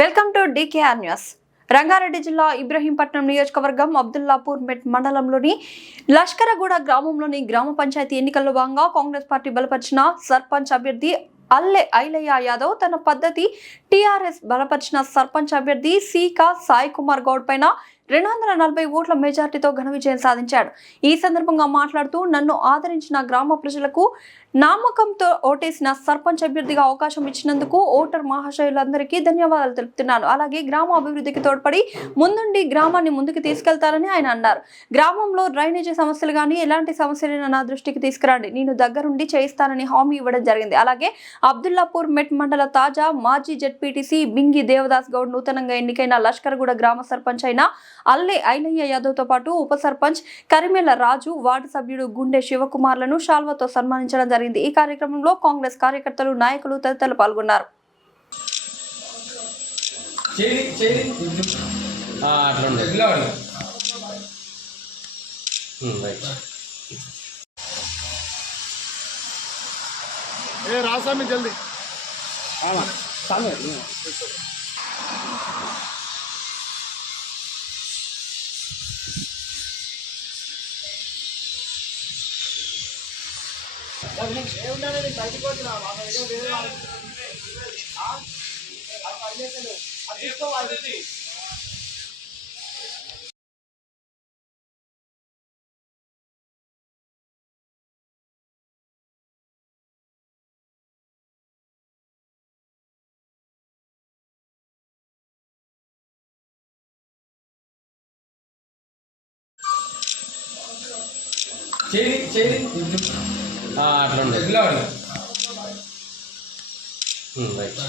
Welcome to DKR news. Rangareddy జిల్లా ఇబ్రహీంపట్నం నియోజకవర్గం అబ్దుల్లాపూర్ మెట్ మండలంలోని లష్కరగూడ గ్రామంలోని గ్రామ పంచాయతీ ఎన్నికల్లో భాగంగా కాంగ్రెస్ పార్టీ బలపరిచిన సర్పంచ్ అభ్యర్థి అల్లె ఐలయ్య యాదవ్ తన పద్ధతి టీఆర్ఎస్ బలపరిచిన సర్పంచ్ అభ్యర్థి సీకా సాయి కుమార్ గౌడ్ పైన 240 ఓట్ల మెజార్టీతో ఘన విజయం సాధించాడు. ఈ సందర్భంగా మాట్లాడుతూ నన్ను ఆదరించిన గ్రామ ప్రజలకు నామకంతో ఓటేసిన సర్పంచ్ అభ్యర్థిగా అవకాశం ఇచ్చినందుకు ఓటర్ మహాశయులందరికీ ధన్యవాదాలు తెలుపుతున్నాను. అలాగే గ్రామ అభివృద్ధికి తోడ్పడి ముందుండి గ్రామాన్ని ముందుకు తీసుకెళ్తారని ఆయన అన్నారు. గ్రామంలో డ్రైనేజీ సమస్యలు కానీ ఎలాంటి సమస్యలైనా నా దృష్టికి తీసుకురండి, నేను దగ్గరుండి చేయిస్తానని హామీ ఇవ్వడం జరిగింది. అలాగే అబ్దుల్లాపూర్ మెట్ మండల తాజా మాజీ జెడ్పీటీసీ బింగి దేవదాస్ గౌడ్ నూతనంగా ఎన్నికైన లష్కరగూడ గ్రామ సర్పంచ్ అయిన అల్లె ఐలయ్య యాదవ్ తో పాటు ఉప సర్పంచ్ కరిమేల రాజు, వార్డు సభ్యుడు గుండె శివకుమార్లను శాల్వాతో సన్మానించడం జరిగింది. ఈ కార్యక్రమంలో కాంగ్రెస్ కార్యకర్తలు, నాయకులు తదితరులు పాల్గొన్నారు. అట్లా రైట్.